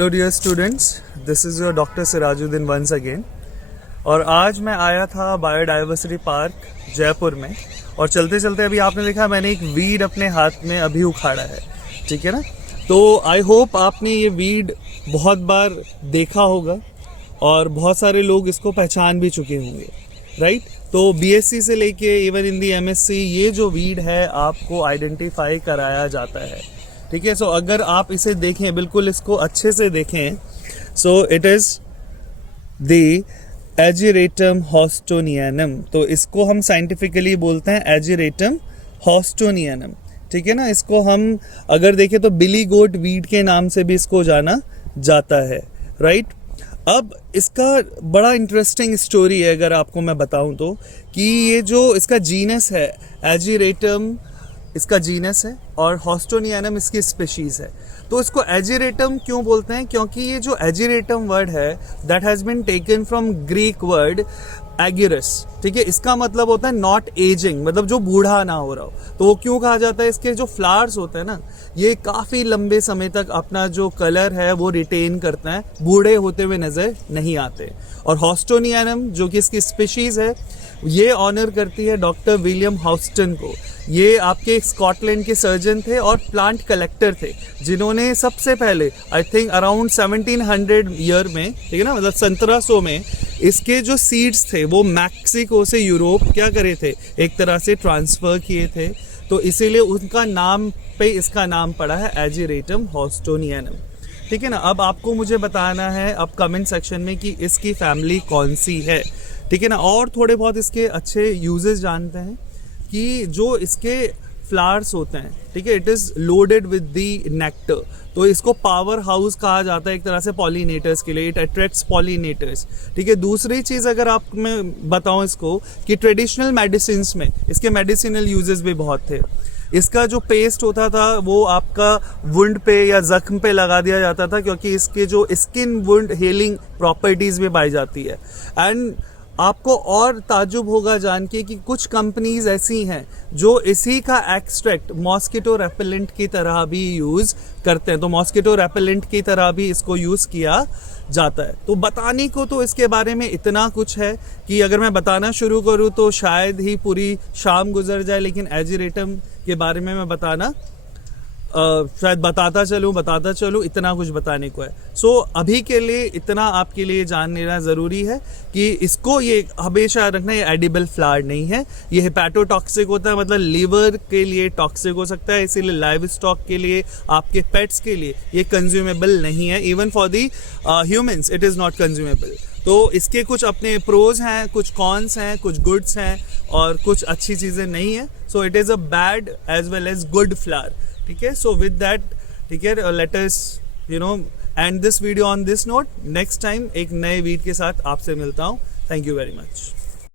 Hello dear students, this is your doctor Sirajuddin once again. और आज मैं आया था बायोडाइवर्सिटी पार्क जयपुर में, और चलते चलते अभी आपने देखा मैंने एक वीड अपने हाथ में अभी उखाड़ा है, ठीक है ना। तो आई होप आपने ये वीड बहुत बार देखा होगा और बहुत सारे लोग इसको पहचान भी चुके होंगे, राइट। तो बीएससी से लेके इवन इन दी एमएससी ये जो वीड है आपको आइडेंटिफाई कराया जाता है, ठीक है। सो अगर आप इसे देखें, बिल्कुल इसको अच्छे से देखें, so it is the Ageratum houstonianum. तो इसको हम साइंटिफिकली बोलते हैं एजिरेटम हॉस्टोनियनम, ठीक है ना। इसको हम अगर देखें तो बिली गोट वीड के नाम से भी इसको जाना जाता है, राइट। अब इसका बड़ा इंटरेस्टिंग स्टोरी है अगर आपको मैं बताऊं तो, कि ये जो इसका जीनस है, एजिरेटम इसका जीनस है और हॉस्टोनियनम इसकी स्पीशीज है। तो इसको एजिरेटम क्यों बोलते हैं? क्योंकि ये जो एजिरेटम वर्ड है that has been taken from Greek word ageras, ठीक है। इसका मतलब होता है नॉट एजिंग, मतलब जो बूढ़ा ना हो रहा हो। तो वो क्यों कहा जाता है? इसके जो फ्लावर्स होते हैं ना, ये काफ़ी लंबे समय तक अपना जो कलर है वो रिटेन करते हैं, बूढ़े होते हुए नज़र नहीं आते। और हॉस्टोनियनम जो कि इसकी स्पीशीज है, ये ऑनर करती है डॉक्टर विलियम हॉस्टन को। ये आपके स्कॉटलैंड के सर्जन थे और प्लांट कलेक्टर थे, जिन्होंने सबसे पहले आई थिंक अराउंड 1700 ईयर में, ठीक है ना, मतलब 1700 में इसके जो सीड्स थे वो मैक्सिको से यूरोप क्या करे थे, एक तरह से ट्रांसफ़र किए थे। तो इसीलिए उनका नाम पे इसका नाम पड़ा है एजिरेटम हॉस्टोनियनम, ठीक है ना। अब आपको मुझे बताना है अब कमेंट सेक्शन में कि इसकी फैमिली कौन सी है, ठीक है ना। और थोड़े बहुत इसके अच्छे यूजेस जानते हैं कि जो इसके फ्लावर्स होते हैं, ठीक है, it is loaded with the nectar. तो इसको पावर हाउस कहा जाता है एक तरह से पॉलिनेटर्स के लिए, इट अट्रैक्ट्स पॉलिनेटर्स, ठीक है। दूसरी चीज़ अगर आप मैं बताऊं इसको कि ट्रेडिशनल मेडिसिन में इसके मेडिसिनल यूजेस भी बहुत थे। इसका जो पेस्ट होता था वो आपका वुंड पे या जख्म पे लगा दिया जाता था, क्योंकि इसके जो स्किन वुंड हीलिंग प्रॉपर्टीज़ भी पाई जाती है। एंड आपको और ताजुब होगा जान के कि कुछ कंपनीज ऐसी हैं जो इसी का एक्सट्रैक्ट मॉस्किटो रेपेलेंट की तरह भी यूज़ करते हैं। तो मॉस्किटो रेपेलेंट की तरह भी इसको यूज़ किया जाता है। तो बताने को तो इसके बारे में इतना कुछ है कि अगर मैं बताना शुरू करूँ तो शायद ही पूरी शाम गुजर जाए, लेकिन एजिरेटम के बारे में मैं बताना शायद बताता चलूँ, इतना कुछ बताने को है। सो अभी के लिए इतना आपके लिए जान लेना ज़रूरी है कि इसको ये हमेशा रखना, ये एडिबल फ्लावर नहीं है, ये हेपेटोटॉक्सिक होता है, मतलब लीवर के लिए टॉक्सिक हो सकता है। इसीलिए लाइव स्टॉक के लिए, आपके पेट्स के लिए ये कंज्यूमेबल नहीं है। Even for the humans it is not consumable. तो इसके कुछ अपने प्रोज हैं, कुछ कॉन्स हैं, कुछ गुड्स हैं और कुछ अच्छी चीज़ें नहीं है। So it is a bad as well as good flower, ठीक है। सो विद दैट, ठीक है, let us end this video on this note. Next time एक नए वीडियो के साथ आपसे मिलता हूँ। Thank you very much.